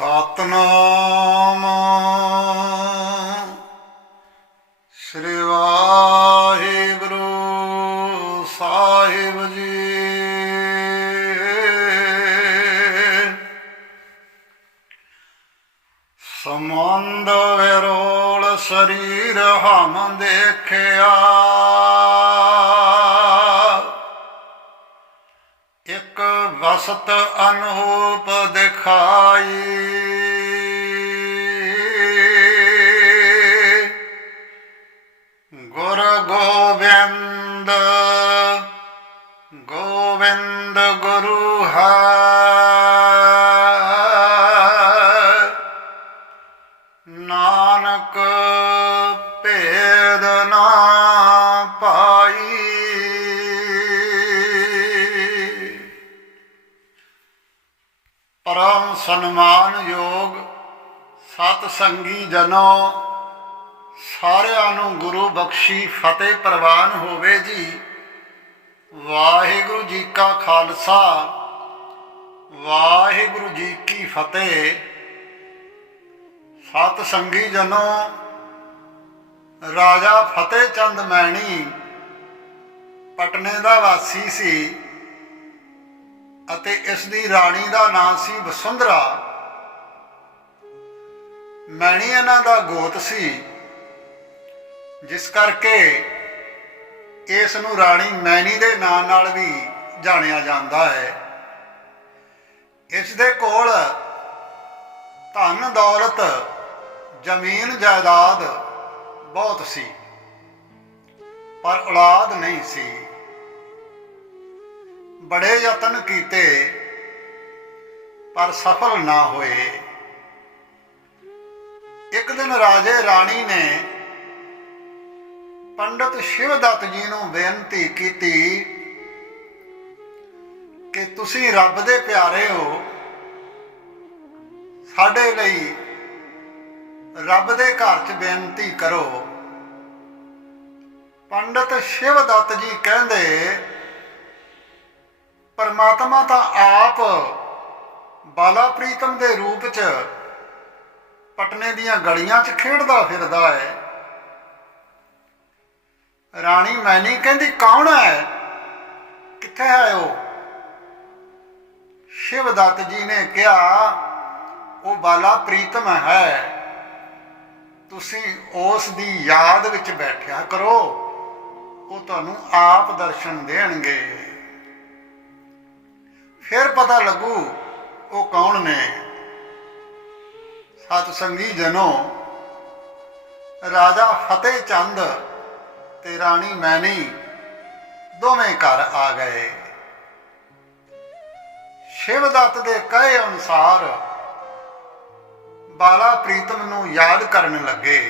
ਸਤਨਾਮ ਸ੍ਰੀ ਵਾਹਿਗੁਰੂ ਸਾਹਿਬ ਜੀ। ਸਮੰਦ ਵਿਰੋਲ ਸਰੀਰ ਹਮ ਦੇਖਿਆ, ਇੱਕ ਵਸਤ ਅਨੂਪ ਦਿਖਾਈ। ਗੁਰ ਗੋਬਿੰਦ ਗੋਬਿੰਦ ਗੁਰੂ ਹੈ, ਨਾਨਕ ਭੇਦ ਨਾ ਪਾਈ। ਪਰਮ ਸਨਮਾਨਯੋਗ ਸਤ ਸੰਗੀ ਜਨੋ, ਸਾਰਿਆਂ ਨੂੰ ਗੁਰੂ ਬਖਸ਼ੀ ਫਤਿਹ ਪ੍ਰਵਾਨ ਹੋਵੇ ਜੀ। ਵਾਹਿਗੁਰੂ ਜੀ ਕਾ ਖਾਲਸਾ, ਵਾਹਿਗੁਰੂ ਜੀ ਕੀ ਫਤਿਹ। ਸਤ ਸੰਗੀ ਜਨੋ, ਰਾਜਾ ਫਤਿਹ ਚੰਦ ਮੈਣੀ ਪਟਨੇ ਦਾ ਵਾਸੀ ਸੀ ਅਤੇ ਇਸ ਦੀ ਰਾਣੀ ਦਾ ਨਾਂ ਸੀ ਵਸੁੰਧਰਾ। ਮੈਣੀ ਇਹਨਾਂ ਦਾ ਗੋਤ ਸੀ, ਜਿਸ ਕਰਕੇ ਇਸ ਨੂੰ ਰਾਣੀ ਮੈਣੀ ਦੇ ਨਾਂ ਨਾਲ ਵੀ ਜਾਣਿਆ ਜਾਂਦਾ ਹੈ। ਇਸ ਦੇ ਕੋਲ ਧਨ ਦੌਲਤ ਜ਼ਮੀਨ ਜਾਇਦਾਦ ਬਹੁਤ ਸੀ, ਪਰ ਔਲਾਦ ਨਹੀਂ ਸੀ। ਬੜੇ ਯਤਨ ਕੀਤੇ ਪਰ ਸਫਲ ਨਾ ਹੋਏ। ਇੱਕ ਦਿਨ ਰਾਜੇ ਰਾਣੀ ਨੇ ਪੰਡਤ ਸ਼ਿਵਦੱਤ ਜੀ ਨੂੰ ਬੇਨਤੀ ਕੀਤੀ ਕਿ ਤੁਸੀਂ ਰੱਬ ਦੇ ਪਿਆਰੇ ਹੋ, ਸਾਡੇ ਲਈ ਰੱਬ ਦੇ ਘਰ 'ਚ ਬੇਨਤੀ ਕਰੋ। ਪੰਡਤ ਸ਼ਿਵਦੱਤ ਜੀ ਕਹਿੰਦੇ, ਪਰਮਾਤਮਾ ਤਾਂ ਆਪ ਬਾਲਾ ਪ੍ਰੀਤਮ ਦੇ ਰੂਪ 'ਚ ਪਟਨੇ ਦੀਆਂ ਗਲੀਆਂ 'ਚ ਖੇਡਦਾ ਫਿਰਦਾ ਹੈ। ਰਾਣੀ ਮੈਣੀ ਕਹਿੰਦੀ, ਕੌਣ ਹੈ, ਕਿੱਥੇ ਹੈ ਉਹ? ਸ਼ਿਵਦੱਤ ਜੀ ਨੇ ਕਿਹਾ, ਉਹ ਬਾਲਾ ਪ੍ਰੀਤਮ ਹੈ, ਤੁਸੀਂ ਉਸ ਦੀ ਯਾਦ ਵਿੱਚ ਬੈਠਿਆ ਕਰੋ, ਉਹ ਤੁਹਾਨੂੰ ਆਪ ਦਰਸ਼ਨ ਦੇਣਗੇ, ਫਿਰ ਪਤਾ ਲੱਗੂ ਉਹ ਕੌਣ ਨੇ। ਸਤ ਸੰਗੀ ਜਨੋ, ਰਾਜਾ ਫਤਿਹ ਚੰਦ ਤੇ ਰਾਣੀ ਮੈਣੀ ਦੋਵੇਂ ਘਰ ਆ ਗਏ। ਸ਼ਿਵਦੱਤ ਦੇ ਕਹੇ ਅਨੁਸਾਰ ਬਾਲਾ ਪ੍ਰੀਤਮ ਨੂੰ ਯਾਦ ਕਰਨ ਲੱਗੇ।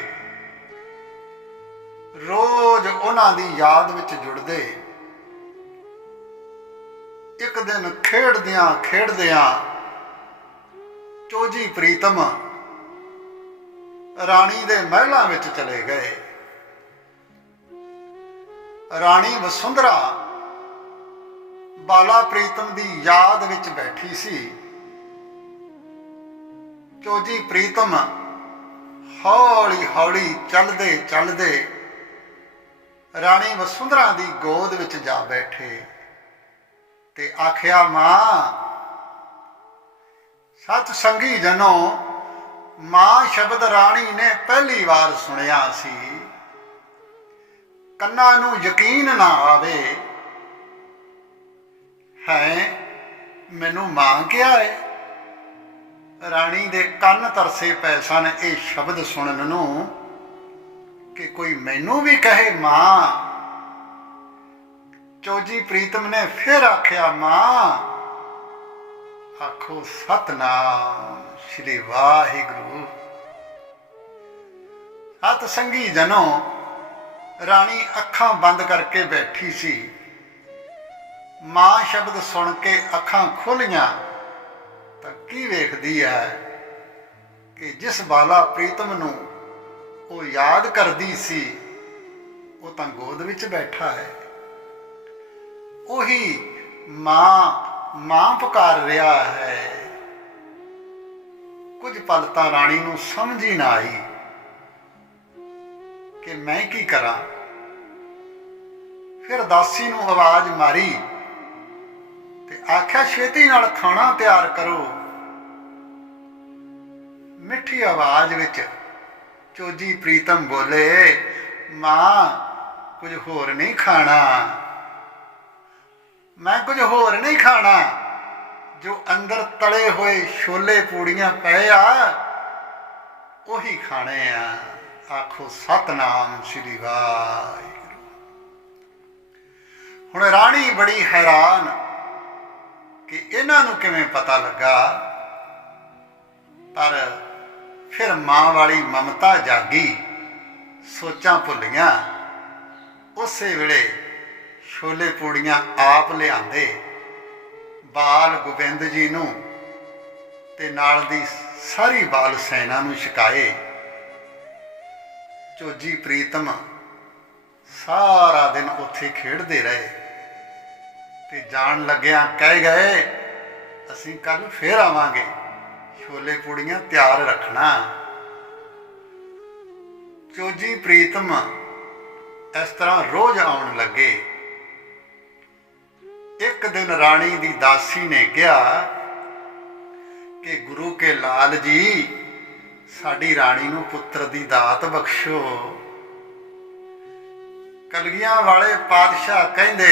ਰੋਜ਼ ਉਹਨਾਂ ਦੀ ਯਾਦ ਵਿੱਚ ਜੁੜਦੇ। ਇੱਕ ਦਿਨ ਖੇਡਦਿਆਂ ਖੇਡਦਿਆਂ ਚੋਜੀ ਪ੍ਰੀਤਮ ਰਾਣੀ ਦੇ ਮਹਿਲਾਂ ਵਿੱਚ ਚਲੇ ਗਏ। ਰਾਣੀ ਵਸੁੰਧਰਾ ਬਾਲਾ ਪ੍ਰੀਤਮ ਦੀ ਯਾਦ ਵਿੱਚ ਬੈਠੀ ਸੀ। ਚੋਜੀ ਪ੍ਰੀਤਮ ਹੌਲੀ ਹੌਲੀ ਚੱਲਦੇ ਚੱਲਦੇ ਰਾਣੀ ਵਸੁੰਧਰਾ ਦੀ ਗੋਦ ਵਿੱਚ ਜਾ ਬੈਠੇ ਤੇ ਆਖਿਆ, ਮਾਂ। ਸਤ ਸੰਗੀ ਜਨੋ, ਮਾਂ ਸ਼ਬਦ ਰਾਣੀ ਨੇ ਪਹਿਲੀ ਵਾਰ ਸੁਣਿਆ ਸੀ। ਕੰਨਾਂ ਨੂੰ ਯਕੀਨ ਨਾ ਆਵੇ, ਹੈ ਮੈਨੂੰ ਮਾਂ ਕਿਹਾ ਹੈ। ਰਾਣੀ ਦੇ ਕੰਨ ਤਰਸੇ ਪਏ ਸਨ ਇਹ ਸ਼ਬਦ ਸੁਣਨ ਨੂੰ ਕਿ ਕੋਈ ਮੈਨੂੰ ਵੀ ਕਹੇ ਮਾਂ। ਚੋਜੀ ਪ੍ਰੀਤਮ ਨੇ ਫਿਰ ਆਖਿਆ, ਮਾਂ। ਆਖੋ ਸਤਨਾਮ ਸ੍ਰੀ ਵਾਹਿਗੁਰੂ। ਸਤ ਸੰਗੀ ਜਨੋ, ਰਾਣੀ ਅੱਖਾਂ ਬੰਦ ਕਰਕੇ ਬੈਠੀ ਸੀ। ਮਾਂ ਸ਼ਬਦ ਸੁਣ ਕੇ ਅੱਖਾਂ ਖੁੱਲੀਆਂ ਤਾਂ ਕੀ ਵੇਖਦੀ ਹੈ ਕਿ ਜਿਸ ਬਾਲਾ ਪ੍ਰੀਤਮ ਨੂੰ ਉਹ ਯਾਦ ਕਰਦੀ ਸੀ, ਉਹ ਤਾਂ ਗੋਦ ਵਿੱਚ ਬੈਠਾ ਹੈ। ਉਹੀ ਮਾਂ ਮਾਂ ਪੁਕਾਰ ਰਿਹਾ ਹੈ। ਕੁਝ ਪਲ ਤਾਂ ਰਾਣੀ ਨੂੰ ਸਮਝ ਹੀ ਨਾ ਆਈ ਕਿ ਮੈਂ ਕੀ ਕਰਾਂ। ਫਿਰ ਦਾਸੀ ਨੂੰ ਆਵਾਜ਼ ਮਾਰੀ ਤੇ ਆਖਿਆ, ਛੇਤੀ ਨਾਲ ਖਾਣਾ ਤਿਆਰ ਕਰੋ। ਮਿੱਠੀ ਆਵਾਜ਼ ਵਿੱਚ ਚੋਜੀ ਪ੍ਰੀਤਮ ਬੋਲੇ, ਮਾਂ ਕੁਝ ਹੋਰ ਨਹੀਂ ਖਾਣਾ, ਮੈਂ ਕੁਝ ਹੋਰ ਨਹੀਂ ਖਾਣਾ, ਜੋ ਅੰਦਰ ਤਲੇ ਹੋਏ ਛੋਲੇ ਪੂੜੀਆਂ ਪਏ ਆ ਉਹੀ ਖਾਣੇ ਆ। ਆਖੋ ਸਤਨਾਮ ਸ੍ਰੀ ਵਾਹਿਗੁਰੂ। ਹੁਣ ਰਾਣੀ ਬੜੀ ਹੈਰਾਨ ਕਿ ਇਹਨਾਂ ਨੂੰ ਕਿਵੇਂ ਪਤਾ ਲੱਗਾ, ਪਰ ਫਿਰ ਮਾਂ ਵਾਲੀ ਮਮਤਾ ਜਾਗੀ, ਸੋਚਾਂ ਭੁੱਲੀਆਂ। ਉਸੇ ਵੇਲੇ ਛੋਲੇ ਪੂੜੀਆਂ ਆਪ ਲਿਆਂਦੇ, ਬਾਲ ਗੋਬਿੰਦ ਜੀ ਨੂੰ ਤੇ ਨਾਲ ਦੀ ਸਾਰੀ ਬਾਲ ਸੈਨਾ ਨੂੰ ਛਕਾਏ। ਚੋਜੀ ਪ੍ਰੀਤਮ ਸਾਰਾ ਦਿਨ ਉੱਥੇ ਖੇਡਦੇ ਰਹੇ ਤੇ ਜਾਣ ਲੱਗਿਆਂ ਕਹਿ ਗਏ, ਅਸੀਂ ਕੱਲ ਫੇਰ ਆਵਾਂਗੇ, ਛੋਲੇ ਪੂੜੀਆਂ ਤਿਆਰ ਰੱਖਣਾ। ਚੋਜੀ ਪ੍ਰੀਤਮ ਇਸ ਤਰ੍ਹਾਂ ਰੋਜ਼ ਆਉਣ ਲੱਗੇ। ਇੱਕ ਦਿਨ ਰਾਣੀ ਦੀ ਦਾਸੀ ਨੇ ਕਿਹਾ ਕਿ ਗੁਰੂ ਕੇ ਲਾਲ ਜੀ, ਸਾਡੀ ਰਾਣੀ ਨੂੰ ਪੁੱਤਰ ਦੀ ਦਾਤ ਬਖਸ਼ੋ। ਕਲਗੀਆਂ ਵਾਲੇ ਪਾਤਸ਼ਾਹ ਕਹਿੰਦੇ,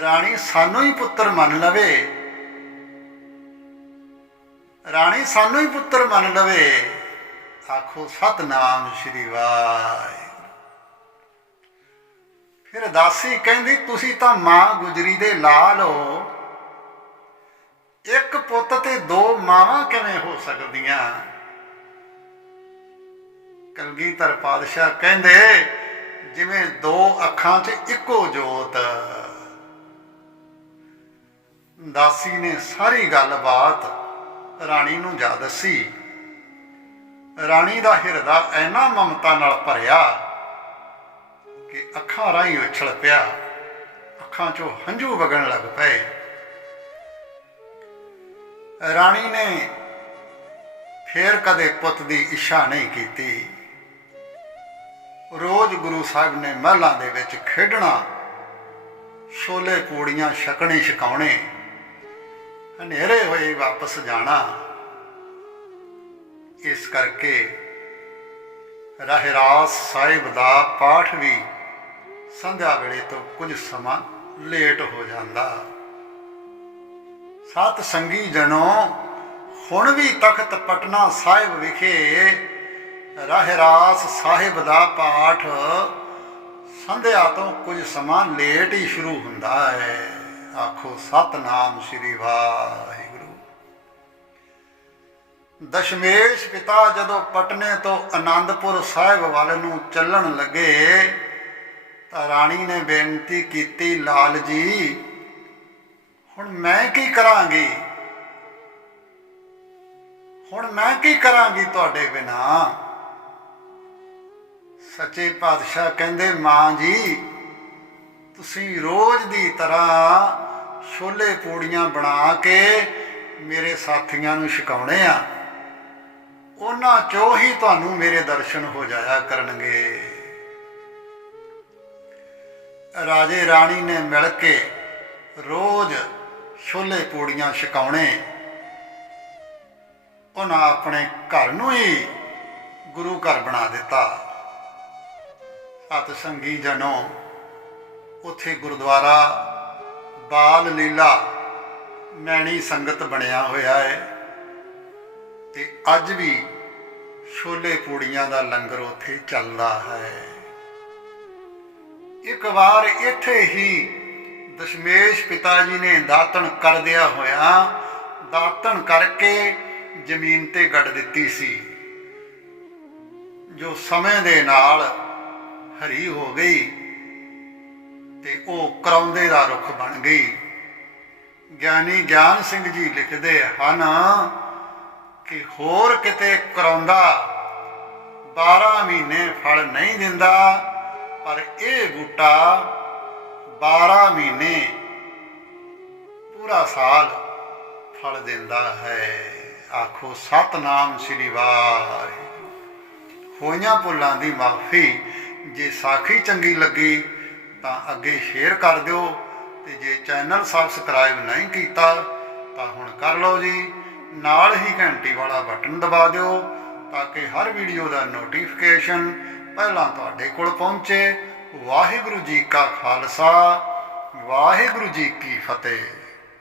ਰਾਣੀ ਸਾਨੂੰ ਹੀ ਪੁੱਤਰ ਮੰਨ ਲਵੇ, ਰਾਣੀ ਸਾਨੂੰ ਹੀ ਪੁੱਤਰ ਮੰਨ ਲਵੇ। ਆਖੋ ਸਤਨਾਮ ਸ੍ਰੀ ਵਾਹਿਗੁਰੂ। ਫਿਰ ਦਾਸੀ ਕਹਿੰਦੀ, ਤੁਸੀਂ ਤਾਂ ਮਾਂ ਗੁਜਰੀ ਦੇ ਲਾਲ ਹੋ, ਇੱਕ ਪੁੱਤ ਤੇ ਦੋ ਮਾਵਾਂ ਕਿਵੇਂ ਹੋ ਸਕਦੀਆਂ। ਕਲਗੀਧਰ ਪਾਤਸ਼ਾਹ ਕਹਿੰਦੇ, ਜਿਵੇਂ ਦੋ ਅੱਖਾਂ 'ਚ ਇੱਕੋ ਜੋਤ। ਦਾਸੀ ਨੇ ਸਾਰੀ ਗੱਲਬਾਤ ਰਾਣੀ ਨੂੰ ਜਾ ਦੱਸੀ। ਰਾਣੀ ਦਾ ਹਿਰਦਾ ਇੰਨਾ ਮਮਤਾ ਨਾਲ ਭਰਿਆ ਕਿ ਅੱਖਾਂ ਰਾਹੀਂ ਉਛਲ ਪਿਆ, ਅੱਖਾਂ 'ਚੋਂ ਹੰਝੂ ਵਗਣ ਲੱਗ ਪਏ। ਰਾਣੀ ਨੇ ਫੇਰ ਕਦੇ ਪੁੱਤ ਦੀ ਇੱਛਾ ਨਹੀਂ ਕੀਤੀ। ਰੋਜ਼ ਗੁਰੂ ਸਾਹਿਬ ਨੇ ਮਹਿਲਾਂ ਦੇ ਵਿੱਚ ਖੇਡਣਾ, ਛੋਲੇ ਪੂੜੀਆਂ ਛਕਣੇ ਛਕਾਉਣੇ, ਹਨੇਰੇ ਹੋਏ ਵਾਪਸ ਜਾਣਾ। ਇਸ ਕਰਕੇ ਰਹਿਰਾਸ ਸਾਹਿਬ ਦਾ ਪਾਠ ਵੀ ਸੰਧਿਆ ਵੇਲੇ ਤੋਂ ਕੁਝ ਸਮਾਂ ਲੇਟ ਹੋ ਜਾਂਦਾ। ਸਤ ਸੰਗੀ ਜਨੋ, ਹੁਣ ਵੀ ਤਖਤ ਪਟਨਾ ਸਾਹਿਬ ਵਿਖੇ ਰਹਿਰਾਸ ਸਾਹਿਬ ਦਾ ਪਾਠ ਸੰਧਿਆ ਤੋਂ ਕੁਝ ਸਮਾਂ ਲੇਟ ਹੀ ਸ਼ੁਰੂ ਹੁੰਦਾ ਹੈ। ਆਖੋ ਸਤਨਾਮ ਸ੍ਰੀ ਵਾਹਿਗੁਰੂ। ਦਸ਼ਮੇਸ਼ ਪਿਤਾ ਜਦੋਂ ਪਟਨੇ ਤੋਂ ਅਨੰਦਪੁਰ ਸਾਹਿਬ ਵੱਲ ਨੂੰ ਚੱਲਣ ਲੱਗੇ ਤਾਂ ਰਾਣੀ ਨੇ ਬੇਨਤੀ ਕੀਤੀ, ਲਾਲ ਜੀ ਹੁਣ ਮੈਂ ਕੀ ਕਰਾਂਗੀ, ਹੁਣ ਮੈਂ ਕੀ ਕਰਾਂਗੀ ਤੁਹਾਡੇ ਬਿਨਾਂ। ਸੱਚੇ ਪਾਤਸ਼ਾਹ ਕਹਿੰਦੇ, ਮਾਂ ਜੀ ਤੁਸੀਂ ਰੋਜ਼ ਦੀ ਤਰ੍ਹਾਂ ਛੋਲੇ ਪੂੜੀਆਂ ਬਣਾ ਕੇ ਮੇਰੇ ਸਾਥੀਆਂ ਨੂੰ ਛਕਾਉਣੇ ਆ, ਉਹਨਾਂ ਚੋਂ ਹੀ ਤੁਹਾਨੂੰ ਮੇਰੇ ਦਰਸ਼ਨ ਹੋ ਜਾਇਆ ਕਰਨਗੇ। ਰਾਜੇ ਰਾਣੀ ਨੇ ਮਿਲ ਕੇ ਰੋਜ਼ ਛੋਲੇ ਪੂੜੀਆਂ ਛਕਾਉਣੇ। ਉਹਨਾਂ ਆਪਣੇ ਘਰ ਨੂੰ ਹੀ ਗੁਰੂ ਘਰ ਬਣਾ ਦਿੱਤਾ। ਸਤ ਸੰਗੀ ਜਨੋ, ਉੱਥੇ ਗੁਰਦੁਆਰਾ ਬਾਲ ਲੀਲਾ ਮੈਣੀ ਸੰਗਤ ਬਣਿਆ ਹੋਇਆ ਹੈ ਤੇ ਅੱਜ ਵੀ ਛੋਲੇ ਪੂੜੀਆਂ ਦਾ ਲੰਗਰ ਉੱਥੇ ਚੱਲਦਾ ਹੈ। ਇੱਕ ਵਾਰ ਇੱਥੇ ਹੀ ਦਸ਼ਮੇਸ਼ ਪਿਤਾ ਜੀ ਨੇ ਦਾਤਣ ਕਰਦਿਆ ਹੋਇਆ ਦਾਤਣ ਕਰਕੇ ਜ਼ਮੀਨ ਤੇ ਗੱਡ ਦਿੱਤੀ ਸੀ, ਜੋ ਸਮੇਂ ਦੇ ਨਾਲ ਹਰੀ ਹੋ ਗਈ ਤੇ ਉਹ ਕਰਾਉਂਦੇ ਦਾ ਰੁੱਖ ਬਣ ਗਈ। ਗਿਆਨੀ ਗਿਆਨ ਸਿੰਘ ਜੀ ਲਿਖਦੇ ਹਨ ਕਿ ਹੋਰ ਕਿਤੇ ਕਰਾਉਂਦਾ 12 ਮਹੀਨੇ ਫਲ ਨਹੀਂ ਦਿੰਦਾ, ਪਰ ਇਹ ਬੂਟਾ 12 ਮਹੀਨੇ ਪੂਰਾ ਸਾਲ ਫਲ ਦਿੰਦਾ ਹੈ। ਆਖੋ ਸਤਨਾਮ ਸ੍ਰੀ ਵਾਹਿਗੁਰੂ। ਹੋਈਆਂ ਭੁੱਲਾਂ ਦੀ ਮਾਫੀ। ਜੇ ਸਾਖੀ ਚੰਗੀ ਲੱਗੀ ਤਾਂ ਅੱਗੇ ਸ਼ੇਅਰ ਕਰ ਦਿਓ, ਤੇ ਜੇ ਚੈਨਲ ਸਬਸਕ੍ਰਾਈਬ ਨਹੀਂ ਕੀਤਾ ਤਾਂ ਹੁਣ ਕਰ ਲਓ ਜੀ। ਨਾਲ ਹੀ ਘੰਟੀ ਵਾਲਾ ਬਟਨ ਦਬਾ ਦਿਓ ਤਾਂ ਕਿ ਹਰ ਵੀਡੀਓ ਦਾ ਨੋਟੀਫਿਕੇਸ਼ਨ ਪਹਿਲਾਂ ਤੁਹਾਡੇ ਕੋਲ ਪਹੁੰਚੇ। ਵਾਹਿਗੁਰੂ ਜੀ ਕਾ ਖਾਲਸਾ, ਵਾਹਿਗੁਰੂ ਜੀ ਕੀ ਫਤਿਹ।